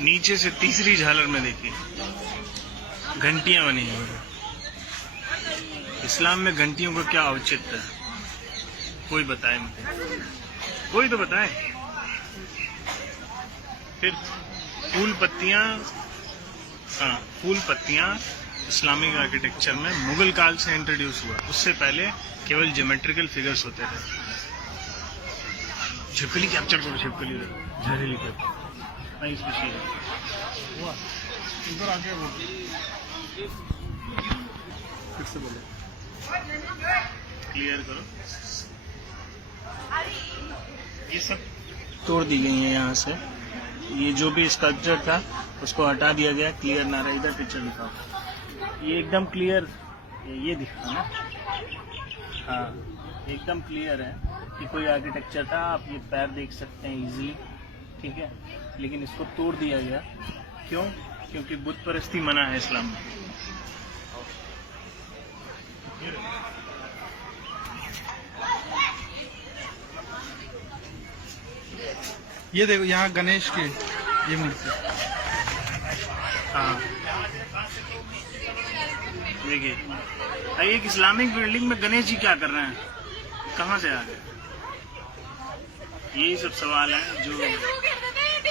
नीचे से तीसरी झालर में देखिए घंटियां बनी हुई हैं। इस्लाम में घंटियों का क्या औचित्य है, कोई बताए मुझे, कोई तो बताए। फिर फूल पत्तियां, हाँ फूल पत्तियां इस्लामिक आर्किटेक्चर में मुगल काल से इंट्रोड्यूस हुआ। उससे पहले केवल ज्योमेट्रिकल फिगर्स होते थे। छिपकली कैप्चर करो, छिपकली जहरीली कर नहीं स्पेशल हुआ इधर आके फिर से बोलो, क्लियर करो। ये सब तोड़ दी गई है यहाँ से। ये जो भी स्ट्रक्चर था उसको हटा दिया गया, क्लियर ना रहा। इधर पिक्चर दिखाओ, ये एकदम क्लियर, ये दिखा ना, हाँ एकदम क्लियर है कि कोई आर्किटेक्चर था। आप ये पैर देख सकते हैं इजीली, ठीक है। लेकिन इसको तोड़ दिया गया, क्यों? क्योंकि बुत परस्ती मना है इस्लाम में। ये देखो यहाँ गणेश की ये मूर्ति, हाँ देखिए, एक इस्लामिक बिल्डिंग में गणेश जी क्या कर रहे हैं, कहाँ से आ गए? यही सब सवाल हैं जो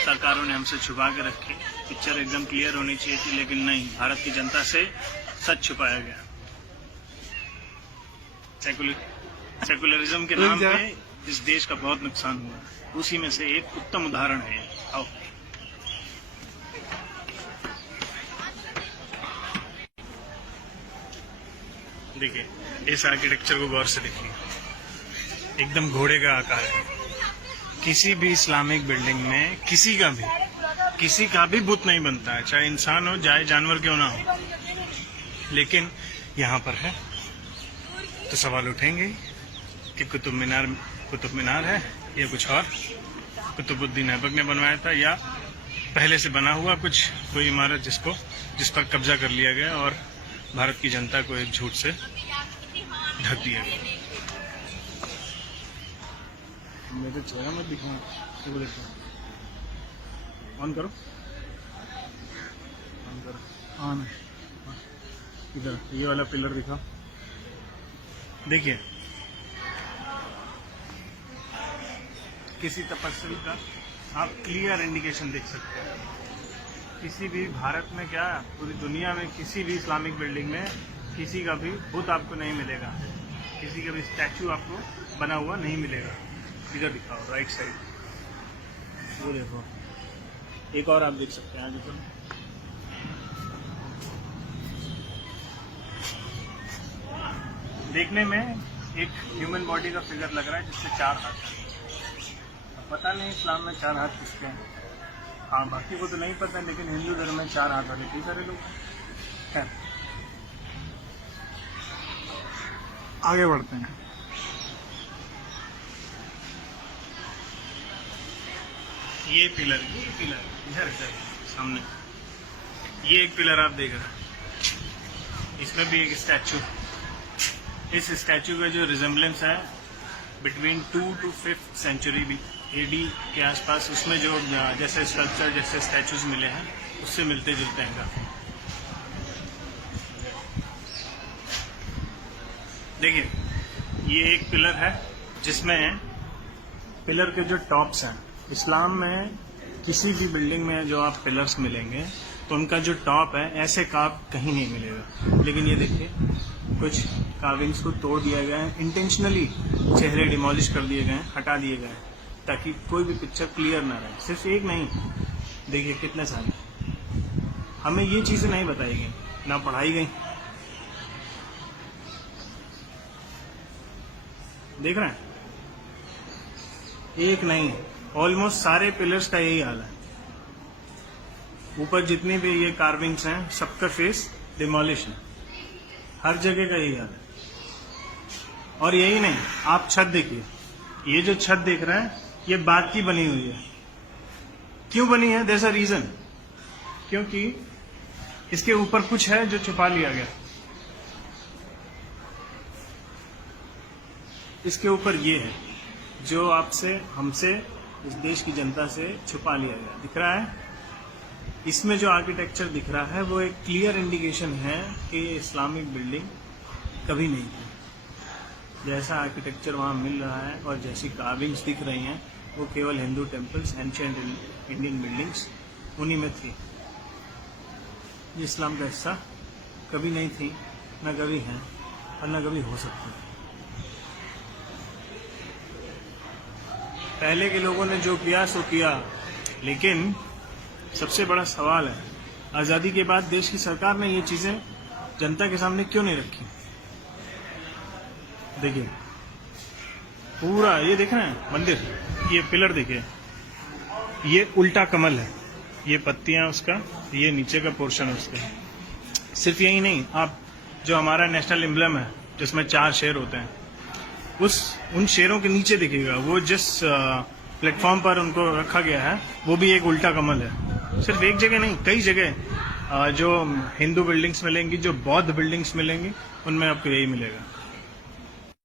सरकारों ने हमसे छुपा के रखे। पिक्चर एकदम क्लियर होनी चाहिए थी, लेकिन नहीं, भारत की जनता से सच छुपाया गया। सेकुलरिज्म के नाम पे इस देश का बहुत नुकसान हुआ, उसी में से एक उत्तम उदाहरण है। आओ देखिए, इस आर्किटेक्चर को गौर से देखिए, एकदम घोड़े का आकार है। किसी भी इस्लामिक बिल्डिंग में किसी का भी बुत नहीं बनता है, चाहे इंसान हो चाहे जानवर क्यों ना हो। लेकिन यहाँ पर है तो सवाल उठेंगे कि कुतुब मीनार है या कुछ और, कुतुबुद्दीन ऐबक ने बनवाया था, या पहले से बना हुआ कोई इमारत जिस पर कब्जा कर लिया गया और भारत की जनता को एक झूठ से ढक दिया गया। मेरे चेहरा में दिखाऊं, ऑन करो, ऑन। इधर ये वाला पिलर दिखाओ, देखिए किसी तपस्वी का आप क्लियर इंडिकेशन देख सकते हैं। किसी भी भारत में क्या, पूरी दुनिया में किसी भी इस्लामिक बिल्डिंग में किसी का भी बुत आपको नहीं मिलेगा, किसी का भी स्टैचू आपको बना हुआ नहीं मिलेगा। इधर दिखाओ राइट साइड, वो देखो, एक और आप देख सकते हैं आगे चलो। देखने में एक ह्यूमन बॉडी का फिगर लग रहा है जिससे 4 हाथ है। पता नहीं इस्लाम में 4 हाथ किसके हैं, हाँ बाकी को तो नहीं पता, लेकिन हिंदू धर्म में 4 हाथ वाले कई सारे लोग हैं। आगे बढ़ते हैं। ये पिलर इधर सामने, ये एक पिलर आप देख रहे हैं, इसमें भी एक स्टैचू। इस स्टैचू का जो रिजेम्बलेंस है between 2 to 5th century AD के आसपास, उसमें जो जैसे स्ट्रक्चर जैसे स्टैचूज मिले हैं उससे मिलते जुलते हैं काफी। देखिए, ये एक पिलर है जिसमें पिलर के जो टॉप्स हैं, इस्लाम में किसी भी बिल्डिंग में जो आप पिलर्स मिलेंगे तो उनका जो टॉप है ऐसे कार्व कहीं नहीं मिलेगा। लेकिन ये देखिए, कुछ कार्विंग्स को तोड़ दिया गया है, इंटेंशनली चेहरे डिमोलिश कर दिए गए हैं, हटा दिए गए हैं, ताकि कोई भी पिक्चर क्लियर ना रहे। सिर्फ एक नहीं, देखिए कितने सारे। हमें ये चीजें नहीं बताई गई, ना पढ़ाई गई। देख रहे हैं, एक नहीं, ऑलमोस्ट सारे पिलर्स का यही हाल है। ऊपर जितनी भी ये कार्विंग्स हैं सबका फेस डिमोलिश है, हर जगह का यही हाल है। और यही नहीं, आप छत देखिए, ये जो छत देख रहे हैं ये बात की बनी हुई है। क्यों बनी है? देयर इज अ रीजन, क्योंकि इसके ऊपर कुछ है जो छुपा लिया गया। इसके ऊपर ये है जो हमसे इस देश की जनता से छुपा लिया गया। दिख रहा है इसमें जो आर्किटेक्चर दिख रहा है वो एक क्लियर इंडिकेशन है कि इस्लामिक बिल्डिंग कभी नहीं थी। जैसा आर्किटेक्चर वहाँ मिल रहा है और जैसी कार्विंग्स दिख रही हैं वो केवल Hindu temples, ancient Indian buildings उन्हीं में थी। ये इस्लाम का हिस्सा कभी नहीं थी, न कभी है और न कभी हो सकती है। पहले के लोगों ने जो किया सो किया, लेकिन सबसे बड़ा सवाल है आज़ादी के बाद देश की सरकार ने ये चीज़ें जनता के सामने क्यों नहीं रखी। देखिए पूरा ये देख रहे हैं मंदिर, ये पिलर देखिए, ये उल्टा कमल है, ये पत्तियां उसका, ये नीचे का पोर्शन है उसका। सिर्फ यही नहीं, आप जो हमारा नेशनल एम्ब्लम है जिसमें 4 शेर होते हैं, उन शेरों के नीचे देखिएगा वो जिस प्लेटफॉर्म पर उनको रखा गया है वो भी एक उल्टा कमल है। सिर्फ एक जगह नहीं, कई जगह जो हिंदू बिल्डिंग्स मिलेंगी, जो बौद्ध बिल्डिंग्स मिलेंगी, उनमें आपको यही मिलेगा।